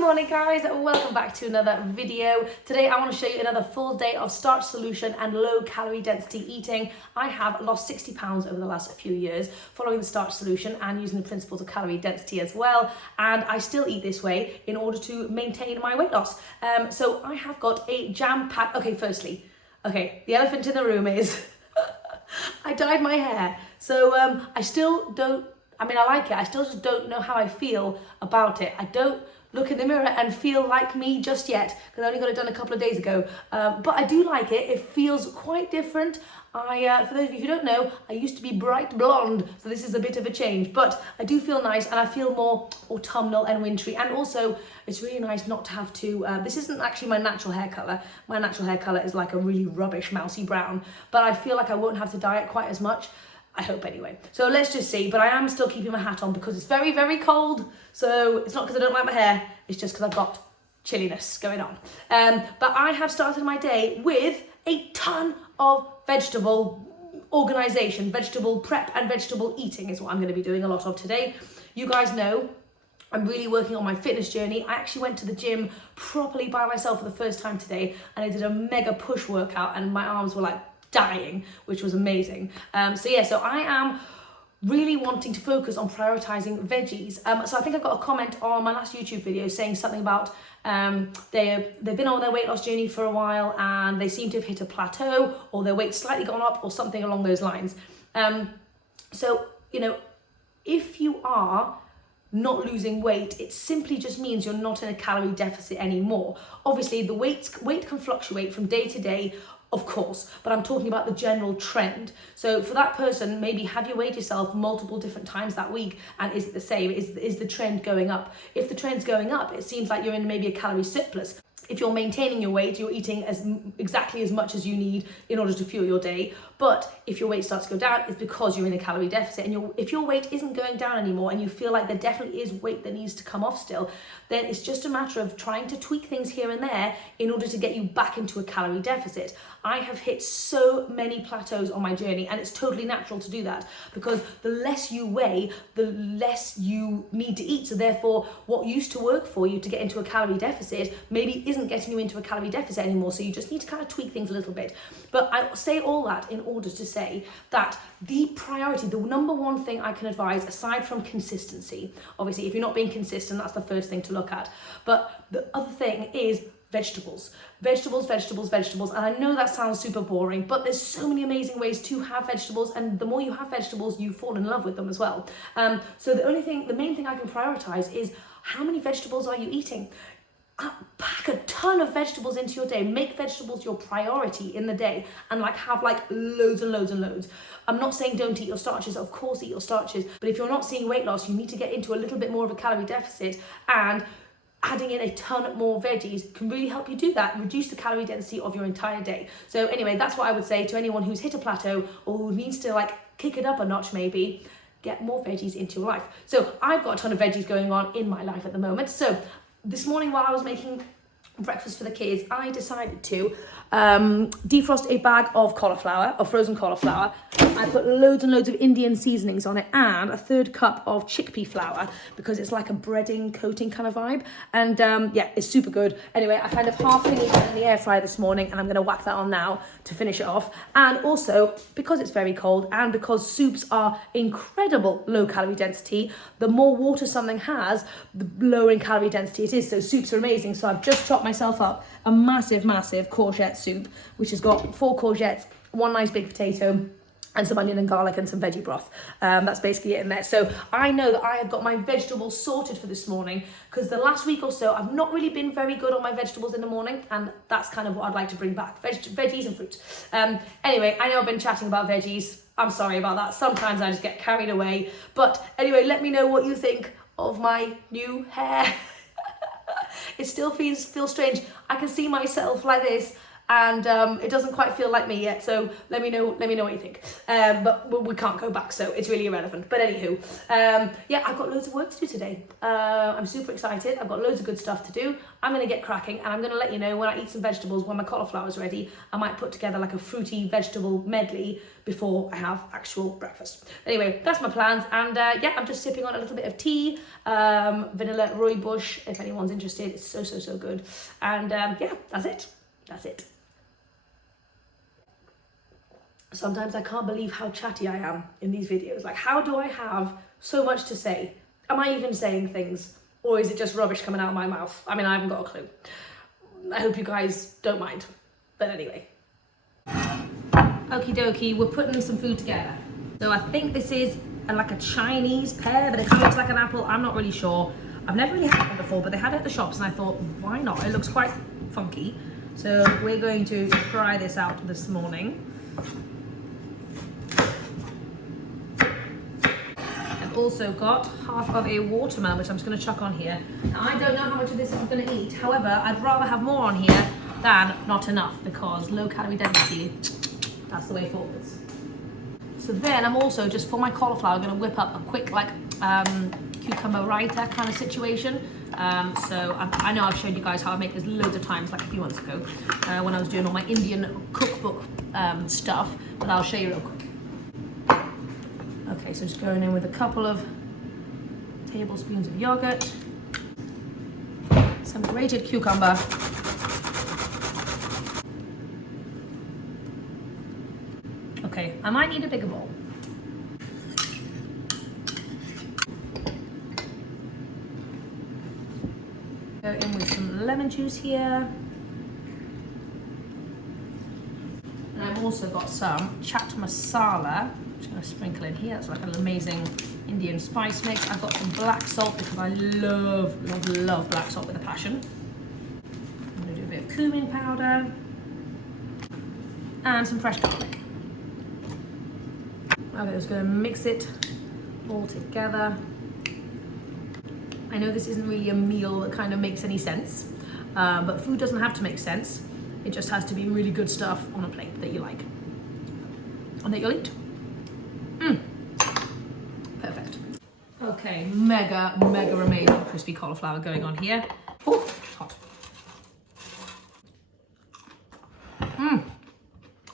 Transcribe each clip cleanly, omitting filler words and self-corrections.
Good morning guys, welcome back to another video. Today I want to show you another full day of Starch Solution and low calorie density eating. I have lost 60 pounds over the last few years following the Starch Solution and using the principles of calorie density as well, and I still eat this way in order to maintain my weight loss. So I have got a jam-packed, the elephant in the room is I dyed my hair, so I still don't, I like it, I still just don't know how I feel about it. I don't look in the mirror and feel like me just yet, because I only got it done a couple of days ago, but I do like it. It feels quite different. For those of you who don't know, I used to be bright blonde, so this is a bit of a change, but I do feel nice and I feel more autumnal and wintry, and also it's really nice not to have to, this isn't actually my natural hair colour. My natural hair colour is like a really rubbish mousy brown, but I feel like I won't have to dye it quite as much. I hope anyway. So let's just see, but I am still keeping my hat on because it's very, very cold. So it's not because I don't like my hair, it's just because I've got chilliness going on. But I have started my day with a ton of vegetable organisation, vegetable prep and vegetable eating is what I'm going to be doing a lot of today. You guys know I'm really working on my fitness journey. I actually went to the gym properly by myself for the first time today, and I did a mega push workout and my arms were like dying, which was amazing. So I am really wanting to focus on prioritizing veggies. So I think I got a comment on my last YouTube video saying something about they've been on their weight loss journey for a while and they seem to have hit a plateau, or their weight's slightly gone up, or something along those lines. So you know, if you are not losing weight, it simply just means you're not in a calorie deficit anymore. Obviously the weight can fluctuate from day to day, of course, but I'm talking about the general trend. So for that person, maybe have you weighed yourself multiple different times that week, and is it the same? Is the trend going up? If the trend's going up, it seems like you're in maybe a calorie surplus. If you're maintaining your weight, you're eating exactly as much as you need in order to fuel your day. But if your weight starts to go down, it's because you're in a calorie deficit. And if your weight isn't going down anymore and you feel like there definitely is weight that needs to come off still, then it's just a matter of trying to tweak things here and there in order to get you back into a calorie deficit. I have hit so many plateaus on my journey, and it's totally natural to do that because the less you weigh, the less you need to eat. So therefore, what used to work for you to get into a calorie deficit maybe isn't getting you into a calorie deficit anymore. So you just need to kind of tweak things a little bit. But I say all that in order to say that the priority, the number one thing I can advise, aside from consistency, obviously if you're not being consistent, that's the first thing to look at. But the other thing is vegetables. Vegetables. And I know that sounds super boring, but there's so many amazing ways to have vegetables, and the more you have vegetables, you fall in love with them as well. So the main thing I can prioritize is how many vegetables are you eating? Pack a ton of vegetables into your day. Make vegetables your priority in the day, and have loads and loads and loads. I'm not saying don't eat your starches, of course eat your starches, but if you're not seeing weight loss, you need to get into a little bit more of a calorie deficit, and adding in a ton more veggies can really help you do that, reduce the calorie density of your entire day. So anyway, that's what I would say to anyone who's hit a plateau or who needs to kick it up a notch maybe. Get more veggies into your life. So I've got a ton of veggies going on in my life at the moment. So this morning while I was making breakfast for the kids, I decided to defrost a bag of frozen cauliflower. I put loads and loads of Indian seasonings on it and a 1/3 cup of chickpea flour because it's like a breading coating kind of vibe, and it's super good. Anyway, I kind of half finished it in the air fryer this morning, and I'm going to whack that on now to finish it off. And also because it's very cold and because soups are incredible low calorie density, the more water something has, the lower in calorie density it is. So soups are amazing. So I've just chopped myself up a massive courgette soup, which has got 4 courgettes, 1 nice big potato, and some onion and garlic and some veggie broth. That's basically it in there. So I know that I have got my vegetables sorted for this morning, because the last week or so I've not really been very good on my vegetables in the morning, and that's kind of what I'd like to bring back, veggies and fruit. Anyway, I know I've been chatting about veggies. I'm sorry about that. Sometimes I just get carried away. But anyway, let me know what you think of my new hair. It still feels strange. I can see myself like this, and it doesn't quite feel like me yet, so let me know what you think. But we can't go back, so it's really irrelevant. But anywho, yeah, I've got loads of work to do today. I'm super excited. I've got loads of good stuff to do. I'm going to get cracking, and I'm going to let you know when I eat some vegetables. When my cauliflower's ready, I might put together like a fruity vegetable medley before I have actual breakfast. Anyway, that's my plans, and yeah, I'm just sipping on a little bit of tea, vanilla rooibos, if anyone's interested. It's so good. And yeah, that's it. Sometimes I can't believe how chatty I am in these videos. Like, how do I have so much to say? Am I even saying things, or is it just rubbish coming out of my mouth? I mean, I haven't got a clue. I hope you guys don't mind. But anyway. Okie dokie, we're putting some food together. So I think this is like a Chinese pear, but it kind of looks like an apple. I'm not really sure. I've never really had one before, but they had it at the shops, and I thought, why not? It looks quite funky. So we're going to try this out this morning. I've also got half of a watermelon, which I'm just going to chuck on here. Now, I don't know how much of this I'm going to eat. However, I'd rather have more on here than not enough, because low calorie density, that's the way forwards. So then I'm also, just for my cauliflower, going to whip up a quick like cucumber raita kind of situation. So I know I've shown you guys how I make this loads of times, like a few months ago, when I was doing all my Indian cookbook stuff, but I'll show you real quick. Okay, so just going in with a couple of tablespoons of yogurt, some grated cucumber, okay, I might need a bigger bowl. Go in with some lemon juice here. And I've also got some chaat masala. I'm just going to sprinkle in here. It's like an amazing Indian spice mix. I've got some black salt because I love black salt with a passion. I'm going to do a bit of cumin powder and some fresh garlic. Okay, just going to mix it all together. I know this isn't really a meal that kind of makes any sense, but food doesn't have to make sense. It just has to be really good stuff on a plate that you like and that you'll eat. Perfect. Okay, mega amazing crispy cauliflower going on here. Oh, hot.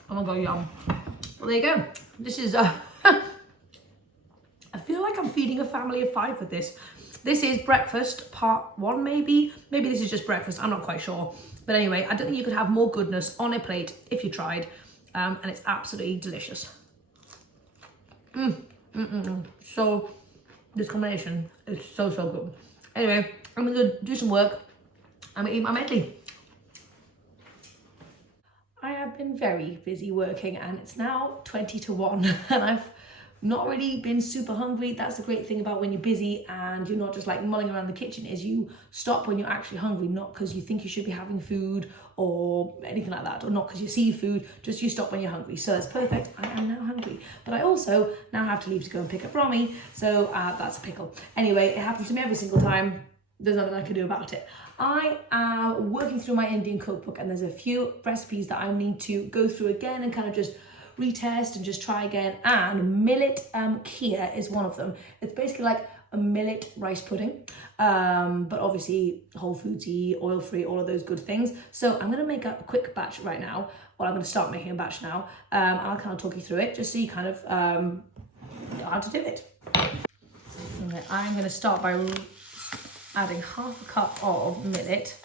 Oh my god, yum. Well, there you go. This is, I feel like I'm feeding a family of 5 with this. This is breakfast part 1, maybe. Maybe this is just breakfast, I'm not quite sure. But anyway, I don't think you could have more goodness on a plate if you tried. And it's absolutely delicious. So, this combination is so good. Anyway, I'm gonna go do some work. I'm gonna eat my medley. I have been very busy working, and it's now 20 to 1 and I've not really been super hungry. That's the great thing about when you're busy and you're not just like mulling around the kitchen, is you stop when you're actually hungry, not because you think you should be having food or anything like that, or not because you see food, just you stop when you're hungry. So that's perfect. I am now hungry, but I also now have to leave to go and pick up Romy, so that's a pickle. Anyway, it happens to me every single time. There's nothing I can do about it. I am working through my Indian cookbook, and there's a few recipes that I need to go through again and kind of just retest and just try again, and millet kheer is one of them. It's basically like a millet rice pudding, but obviously whole foodsy, oil free, all of those good things. So I'm going to make a quick batch right now. Well, I'm going to start making a batch now, and I'll kind of talk you through it just so you kind of know how to do it. Okay, I'm going to start by adding half a cup of millet,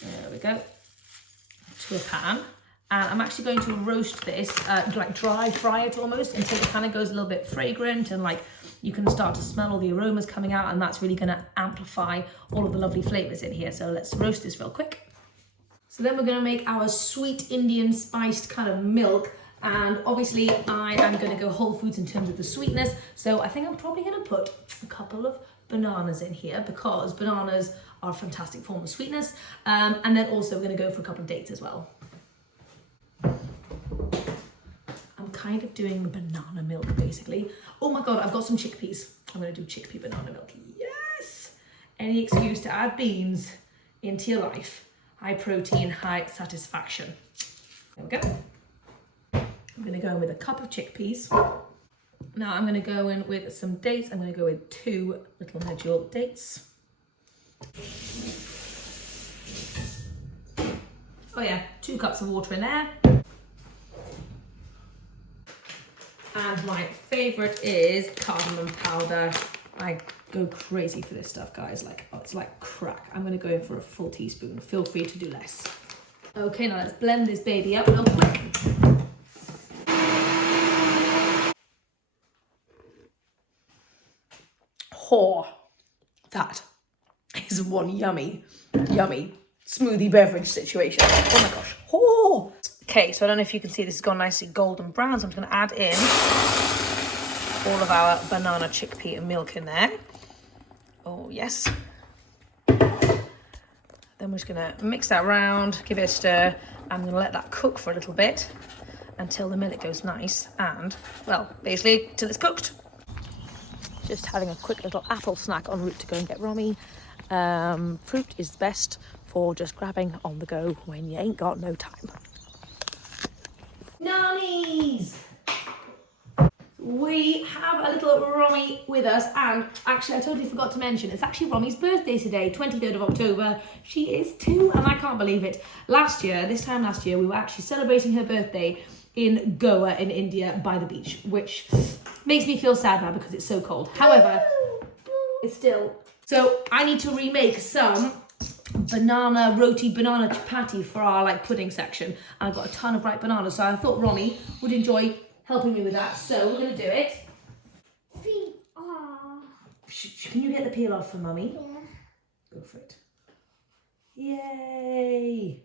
there we go, to a pan. And I'm actually going to roast this, like dry fry it almost, until it kind of goes a little bit fragrant, and like you can start to smell all the aromas coming out, and that's really going to amplify all of the lovely flavors in here. So let's roast this real quick. So then we're going to make our sweet Indian spiced kind of milk, and obviously I am going to go whole foods in terms of the sweetness. So I think I'm probably going to put a couple of bananas in here, because bananas are a fantastic form of sweetness, and then also we're going to go for a couple of dates as well. I'm kind of doing banana milk basically. Oh my god, I've got some chickpeas. I'm going to do chickpea banana milk. Yes! Any excuse to add beans into your life. high protein, high satisfaction. There we go. I'm going to go in with a cup of chickpeas. Now I'm going to go in with some dates. I'm going to go with 2 little medjool dates. Oh yeah, 2 cups of water in there. And my favourite is cardamom powder. I go crazy for this stuff, guys. Like, oh, it's like crack. I'm going to go in for a full teaspoon. Feel free to do less. Okay, now let's blend this baby up real quick. Oh, that is one yummy, yummy smoothie beverage situation. Oh my gosh. Oh. Okay, so I don't know if you can see this has gone nicely golden brown, so I'm just going to add in all of our banana chickpea and milk in there. Oh, yes. Then we're just going to mix that around, give it a stir. I'm going to let that cook for a little bit until the millet goes nice and, well, basically till it's cooked. Just having a quick little apple snack en route to go and get Romy. Fruit is best for just grabbing on the go when you ain't got no time. Nannies! We have a little Romy with us, and actually I totally forgot to mention, it's actually Romy's birthday today, 23rd of October. She is 2 and I can't believe it. This time last year, we were actually celebrating her birthday in Goa in India by the beach, which makes me feel sad now because it's so cold. However, it's still... So I need to remake some roti banana patty for our pudding section. And I've got a ton of ripe bananas, so I thought Romy would enjoy helping me with that. So we're going to do it. Can you get the peel off for Mummy? Yeah. Go for it. Yay!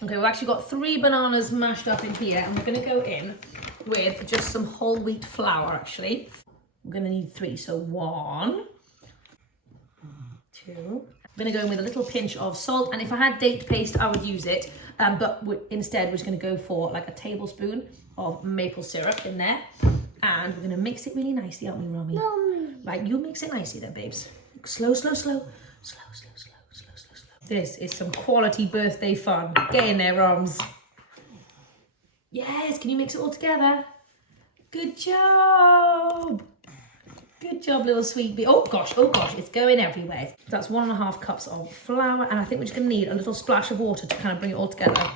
Okay, we've actually got 3 bananas mashed up in here, and we're going to go in with just some whole wheat flour, actually. We're going to need 3, so 1, 2. I'm going to go in with a little pinch of salt, and if I had date paste, I would use it, but instead we're just going to go for like a tablespoon of maple syrup in there, and we're going to mix it really nicely, aren't we, Romy? Mommy. Right, you mix it nicely then, babes. Slow, slow, slow. Slow, slow, slow. This is some quality birthday fun. Get in there, Roms. Yes, can you mix it all together? Good job. Good job, little sweet bee. Oh gosh, it's going everywhere. That's 1.5 cups of flour, and I think we're just gonna need a little splash of water to kind of bring it all together.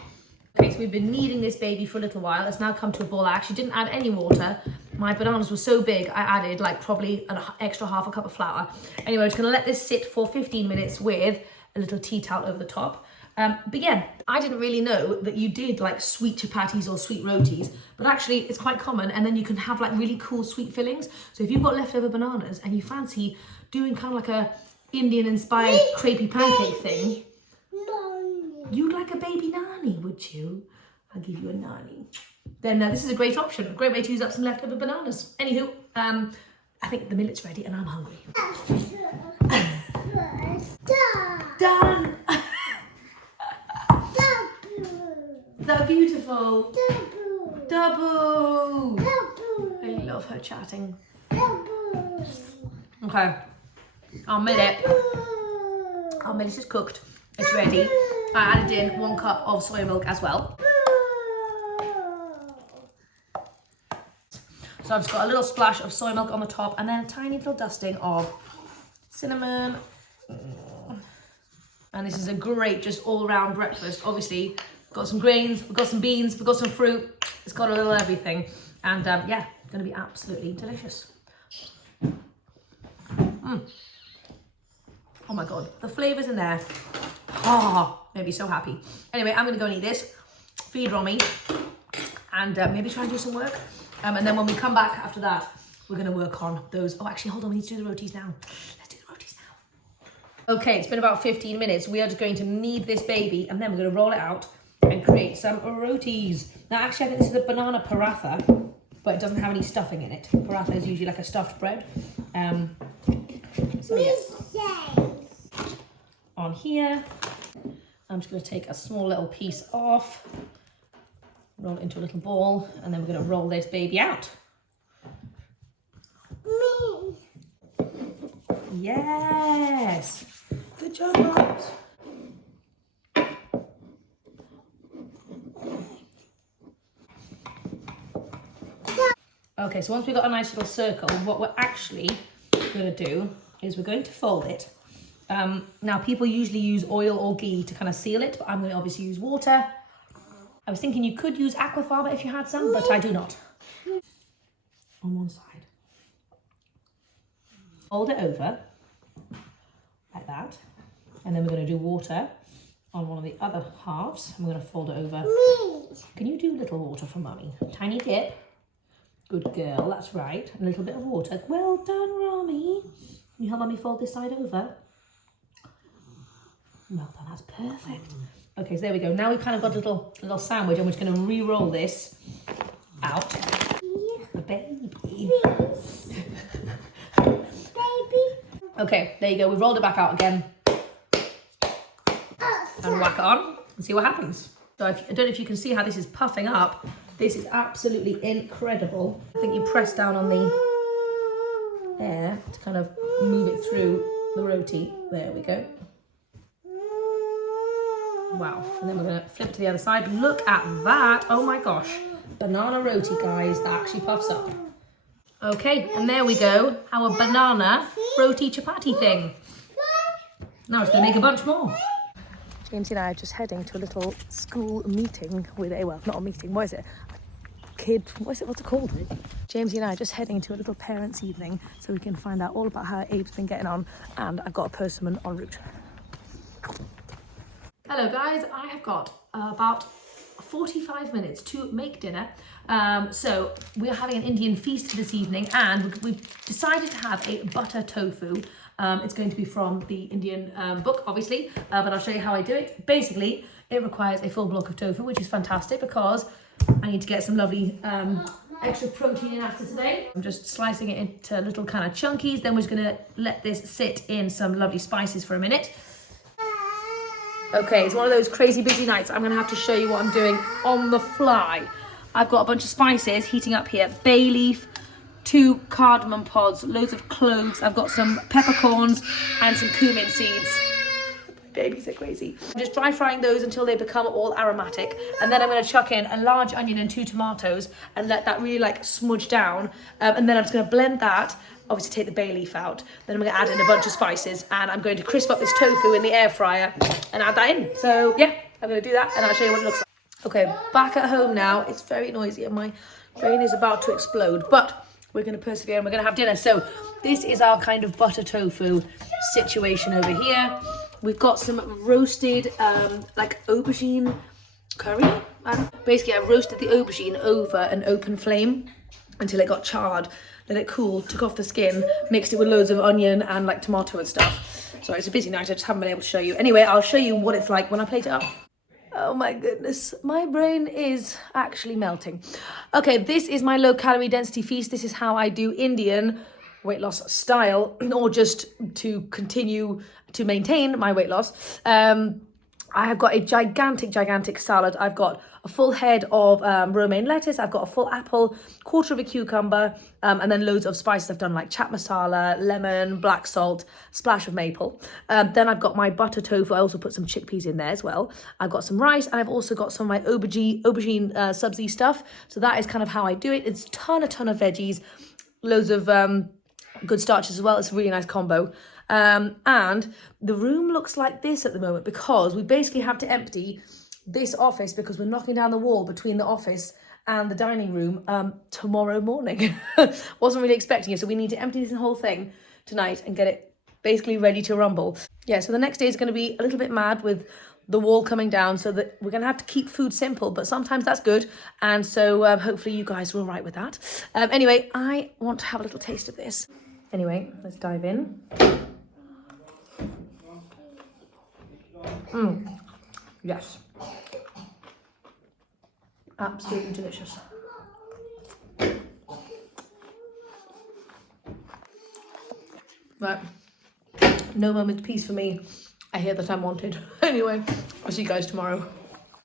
Okay, so we've been kneading this baby for a little while. It's now come to a boil. I actually didn't add any water. My bananas were so big, I added probably an extra 1/2 cup of flour. Anyway, I'm just gonna let this sit for 15 minutes with a little tea towel over the top. But yeah, I didn't really know that you did sweet chapatis or sweet rotis, but actually it's quite common, and then you can have really cool sweet fillings. So if you've got leftover bananas and you fancy doing kind of like a Indian inspired crepey pancake thing, you'd like a baby nani, would you? I'll give you a nani. Then this is a great option, a great way to use up some leftover bananas. Anywho, I think the millet's ready and I'm hungry. Done! They're beautiful. Double. I love her chatting. Okay. Our millet is cooked. It's ready. I added in 1 cup of soy milk as well. So I've just got a little splash of soy milk on the top, and then a tiny little dusting of cinnamon. And this is a great just all-round breakfast. Obviously, we've got some grains, we've got some beans, we've got some fruit. It's got a little everything. And yeah, it's going to be absolutely delicious. Oh my God, the flavours in there. Oh, made me so happy. Anyway, I'm going to go and eat this, feed Romy, and maybe try and do some work. And then when we come back after that, we're going to work on those. Oh, actually, hold on, we need to do the rotis now. Let's do the rotis now. Okay, it's been about 15 minutes. We are just going to knead this baby, and then we're going to roll it out and create some rotis. Now, actually, I think this is a banana paratha, but it doesn't have any stuffing in it. Paratha is usually like a stuffed bread. So yeah. On here, I'm just going to take a small little piece off, roll it into a little ball, and then we're going to roll this baby out. Yes. Good job, Roms. Okay, so once we've got a nice little circle, what we're actually going to do is we're going to fold it. Now, people usually use oil or ghee to kind of seal it, but I'm going to obviously use water. I was thinking you could use aquafaba if you had some, but I do not. On one side. Fold it over, like that. And then we're going to do water on one of the other halves. And we're going to fold it over. Can you do little water for Mummy? Tiny dip. Good girl, that's right. A little bit of water. Well done, Romy. Can you help Mummy fold this side over? Well done, that's perfect. Okay, so there we go. Now we've kind of got a little sandwich, and we're just going to re-roll this out. The baby. Okay, there you go. We've rolled it back out again. And whack it on and see what happens. So I don't know if you can see how this is puffing up. This is absolutely incredible. I think you press down on the air to kind of move it through the roti. There we go. Wow. And then we're going to flip it to the other side. Look at that. Oh my gosh. Banana roti, guys. That actually puffs up. Okay, and there we go. Our banana roti chapati thing. Now it's going to make a bunch more. Jamesy and I are just heading to a little school meeting with a, well, not a meeting, what is it? What's it called? Jamesy and I are just heading to a little parents' evening so we can find out all about how Abe's been getting on, and I've got a persimmon en route. Hello guys, I have got about 45 minutes to make dinner. So we're having an Indian feast this evening, and we've decided to have a butter tofu. It's going to be from the Indian book, obviously, but I'll show you how I do it. Basically, it requires a full block of tofu, which is fantastic because I need to get some lovely extra protein in after today. I'm just slicing it into little kind of chunkies. Then we're just going to let this sit in some lovely spices for a minute. Okay, it's one of those crazy busy nights. I'm going to have to show you what I'm doing on the fly. I've got a bunch of spices heating up here. Bay leaf, 2 cardamom pods, loads of cloves. I've got some peppercorns and some cumin seeds. Babies are crazy. I'm just dry frying those until they become all aromatic. And then I'm going to chuck in a large onion and 2 tomatoes and let that really like smudge down. And then I'm just going to blend that. Obviously take the bay leaf out. Then I'm going to add in a bunch of spices, and I'm going to crisp up this tofu in the air fryer and add that in. So yeah, I'm going to do that and I'll show you what it looks like. Okay, back at home now. It's very noisy and my brain is about to explode, but we're going to persevere and we're going to have dinner. So this is our kind of butter tofu situation over here. We've got some roasted like aubergine curry. Basically, I roasted the aubergine over an open flame until it got charred. Let it cool, took off the skin, mixed it with loads of onion and like tomato and stuff. Sorry, it's a busy night, I just haven't been able to show you. Anyway, I'll show you what it's like when I plate it up. Oh my goodness, my brain is actually melting. Okay, this is my low calorie density feast. This is how I do Indian weight loss style, or just to continue to maintain my weight loss. I have got a gigantic salad. I've got a full head of romaine lettuce. I've got a full apple, quarter of a cucumber, and then loads of spices I've done like chaat masala, lemon, black salt, splash of maple. Then I've got my butter tofu. I also put some chickpeas in there as well. I've got some rice, and I've also got some of my aubergine subzi stuff. So that is kind of how I do it. It's a ton of veggies, loads of good starches as well. It's a really nice combo. And the room looks like this at the moment because we basically have to empty this office because we're knocking down the wall between the office and the dining room tomorrow morning. Wasn't really expecting it, so we need to empty this whole thing tonight and get it basically ready to rumble. Yeah, so the next day is going to be a little bit mad with the wall coming down, so that we're going to have to keep food simple, but sometimes that's good, and so hopefully you guys are all right with that. Anyway, I want to have a little taste of this. Anyway, let's dive in. Yes. Absolutely delicious. Right. No moment's peace for me. I hear that I'm wanted. Anyway, I'll see you guys tomorrow.